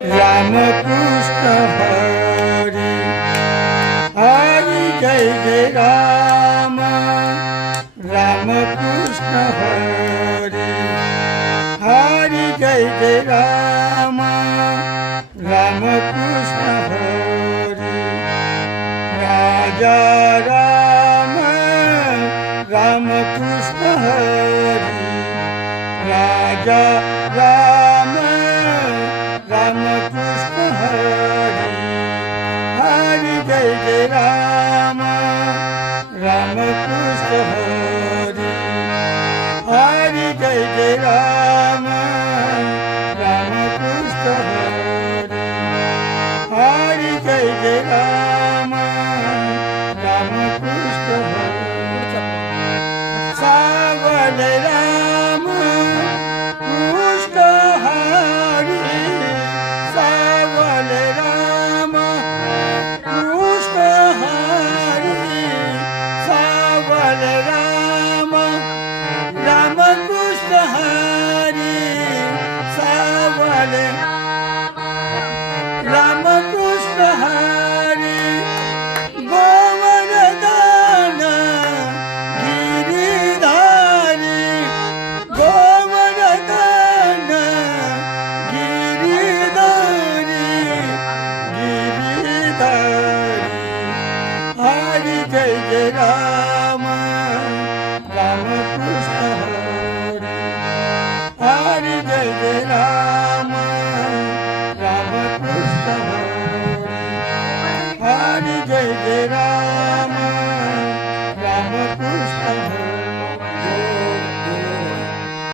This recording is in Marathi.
राम कृष्ण हरी हरी जय जय राम राम कृष्ण हरी हरी जय जय राम राम कृष्ण हरी राजा राम राम कृष्ण हरी राजा राम राम कृष्ण हरी हरी जय जय राम राम कृष्ण हरी हरी जय जय राम राम कृष्ण हरी हरी जय जय राम राम कृष्ण हरी सावल राम कृष्ण हरी सावल राम कृष्ण हरी सावल राम राम कृष्ण हरी सावल राम कृष्ण हरी